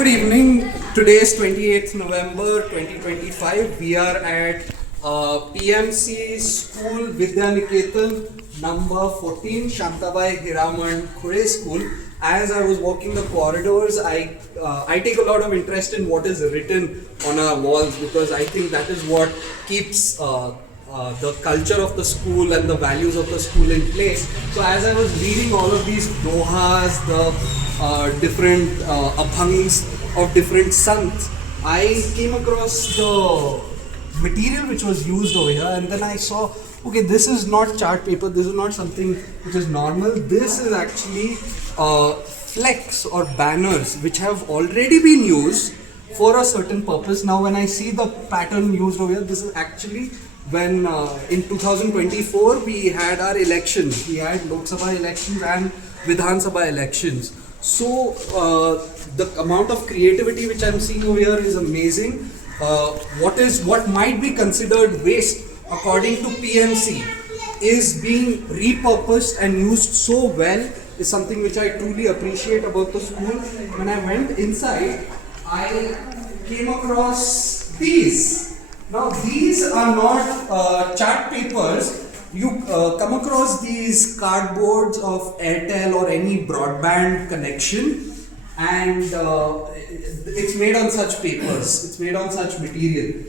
Good evening. Today is 28th November 2025. We are at PMC School Vidyaniketan number 14, Shantabai Hiraman Khure School. As I was walking the corridors, I take a lot of interest in what is written on our walls because I think that is what keeps the culture of the school and the values of the school in place. So as I was reading all of these dohas, the different abhangs of different sants, I came across the material which was used over here, and then I saw, okay, this is not chart paper, this is not something which is normal, this is actually flex or banners which have already been used for a certain purpose. Now when I see the pattern used over here, this is actually when in 2024 we had our elections, we had Lok Sabha elections and Vidhan Sabha elections. So the amount of creativity which I'm seeing over here is amazing. What might be considered waste according to PMC is being repurposed and used so well is something which I truly appreciate about the school. When I went inside, I came across these. Now these are not chart papers. You come across these cardboards of Airtel or any broadband connection, and it's made on such papers, it's made on such material.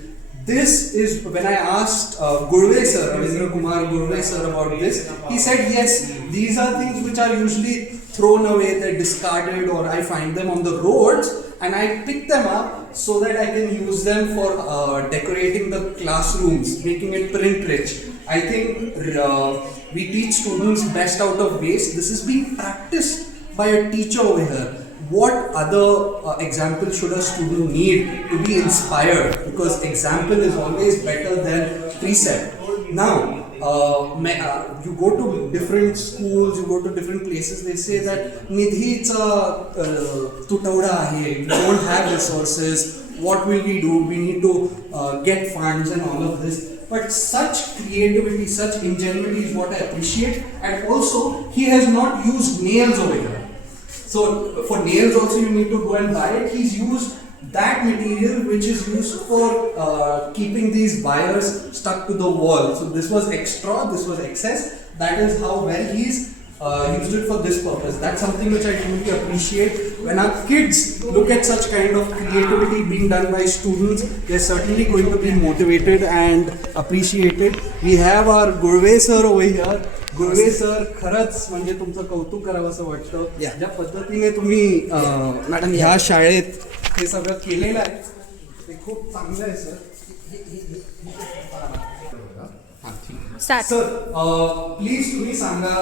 This is, when I asked Gurve sir, Ravindra Kumar Gurve sir about this, he said yes, these are things which are usually thrown away, they're discarded, or I find them on the roads and I pick them up so that I can use them for decorating the classrooms, making it print rich. I think we teach students best out of waste. This is being practiced by a teacher over here. What other example should a student need to be inspired? Because example is always better than precept. Now, you go to different schools, you go to different places, they say that Nidhicha tutauda aahe, we don't have resources, what will we do? We need to get funds and all of this. But such creativity, such ingenuity is what I appreciate. And also, he has not used nails over here. So for nails also you need to go and buy it. He's used that material which is used for keeping these wires stuck to the wall. So this was extra, this was excess. That is how well he's used it for this purpose. That's something which I truly appreciate. When our kids look at such kind of creativity being done by students, they're certainly going to be motivated and appreciated. We have our Gurve sir over here. गुरवे सर, खरंच म्हणजे तुमचं कौतुक करावं असं वाटतं. ज्या पद्धतीने तुम्ही मॅडम ह्या शाळेत हे सगळं केलेलं आहे ते खूप चांगलं आहे सर. सर प्लीज तुम्ही सांगा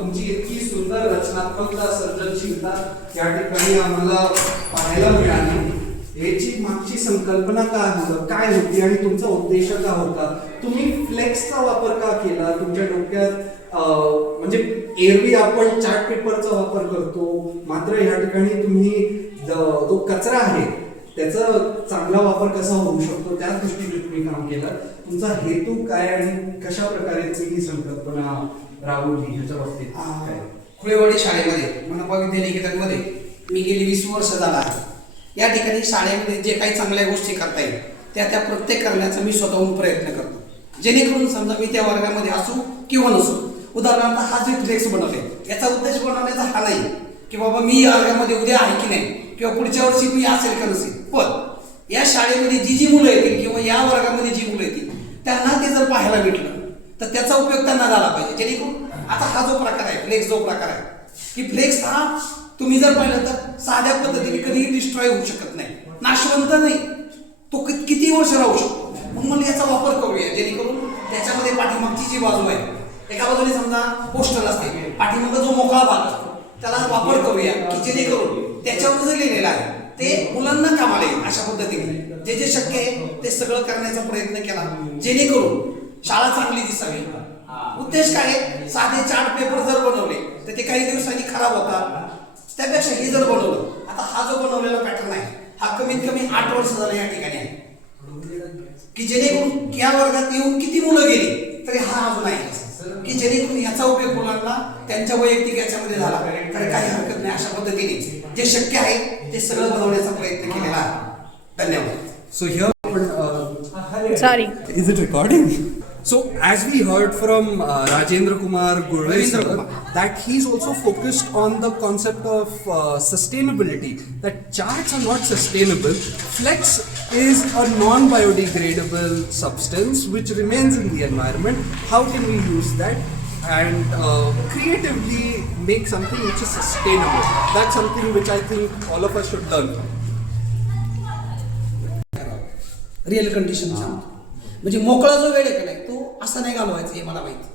तुमची इतकी सुंदर रचनात्मकता, सर्जनशीलता या ठिकाणी आम्हाला पाहायला मिळाली. याची मागची संकल्पना काय होती आणि तुमचा उद्देश का होता? तुम्ही फ्लेक्सचा वापर का केला तुमच्या डोक्यात? म्हणजे एरवी आपण चार्ट पेपरचा वापर करतो, मात्र या ठिकाणी तुम्ही जो कचरा आहे त्याचा चांगला वापर कसा होऊ शकतो त्या दृष्टीने तुम्ही काम केलं. तुमचा हेतू काय आणि कशा प्रकारे तुम्ही ही संकल्पना राबवली ह्याच्या बाबतीत? खुळेवाडी शाळेमध्ये मनपा विद्यानिकेतनमध्ये मी गेली 20 वर्ष झाला आहे. या ठिकाणी शाळेमध्ये जे काही चांगल्या गोष्टी करता येईल त्या प्रत्येक करण्याचा मी स्वतःहून प्रयत्न करतो, जेणेकरून समजा मी त्या वर्गामध्ये असू किंवा नसू. उदाहरणार्थ हा जे फ्लेक्स बनवले याचा उद्देश बनवण्याचा हा नाही की बाबा मी या वर्गामध्ये उद्या आहे की नाही किंवा पुढच्या वर्षी मी असेल का नसेल, पण या शाळेमध्ये जी मुलं येतील किंवा या वर्गामध्ये जी मुलं येतील त्यांना ते जर पाहायला भेटलं तर त्याचा उपयोग त्यांना झाला पाहिजे. जेणेकरून आता हा जो प्रकार आहे फ्लेक्स, जो प्रकार आहे की फ्लेक्स हा तुम्ही जर पाहिलं तर साध्या पद्धतीने कधीही डिस्ट्रॉय होऊ शकत नाही, नाशवंत नाही, तो किती वर्ष राहू शकतो. म्हणून मला याचा वापर करूया जेणेकरून त्याच्यामध्ये पाठीमागची जी बाजू आहे, एका बाजूने समजा पोस्टर असते, पाठीमाग जो मोकळा भाग असतो त्याला वापर करूया की जेणेकरून त्याच्यावर जे लिहिलेलं आहे ते मुलांना कामाला येईल. अशा पद्धतीने जे जे शक्य आहे ते सगळं करण्याचा प्रयत्न केला जेणेकरून शाळा चांगली दिसावी. उद्देश काय आहे? साधे चार्ट पेपर जर बनवले तर ते काही दिवसांनी खराब होतात, त्यापेक्षा हे जर बनवलं, आता हा जो बनवलेला पॅटर्न आहे हा कमीत कमी 8 वर्ष झालं या ठिकाणी आहे, की जेणेकरून या वर्गात येऊन किती मुलं गेली तरी हा अजून आहे, की जेणेकरून याचा उपयोग मुलांना त्यांच्या वैयक्तिक याच्यामध्ये झाला तर काही हरकत नाही. अशा पद्धतीने जे शक्य आहे ते सगळं बनवण्याचा प्रयत्न केलेला आहे. धन्यवाद. So here, Sorry. is it recording? So as we heard from Rajendra Kumar Gurve Ravindra sir, Kumar. that he's also focused on the concept of sustainability, that charts are not sustainable. Flex is a non-biodegradable substance which remains in the environment. How can we use that and creatively make something which is sustainable? That's something which I think all of us should learn from. Real condition सांगतो. म्हणजे मोकळा जो वेळ आहे का नाही तो असा नाही घालवायचा हे मला माहिती.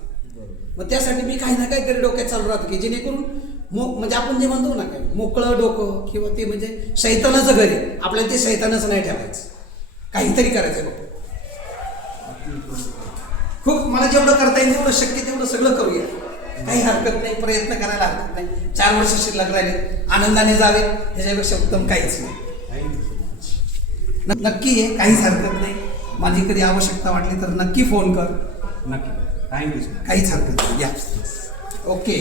मग त्यासाठी मी काही ना काहीतरी डोक्यात चालू राहतं की जेणेकरून म्हणजे आपण जे म्हणतो ना काय मोकळं डोकं किंवा ते म्हणजे शैतानाचं घर आहे, आपल्याला ते शैतानच नाही ठेवायचं, काहीतरी करायचं बघ. खूप मला जेवढं करता येईल तेवढं शक्य तेवढं सगळं करूया, काही हरकत नाही, प्रयत्न करायला हरकत नाही. 4 वर्ष शिल्लक राहिले, आनंदाने जावे, त्याच्यापेक्षा उत्तम काहीच नाही. नक्की आहे, काहीच हरकत नाही. माझी कधी आवश्यकता वाटली तर नक्की फोन कर. Naki. Thank you so much. काहीच हरकत नाही. या ओके.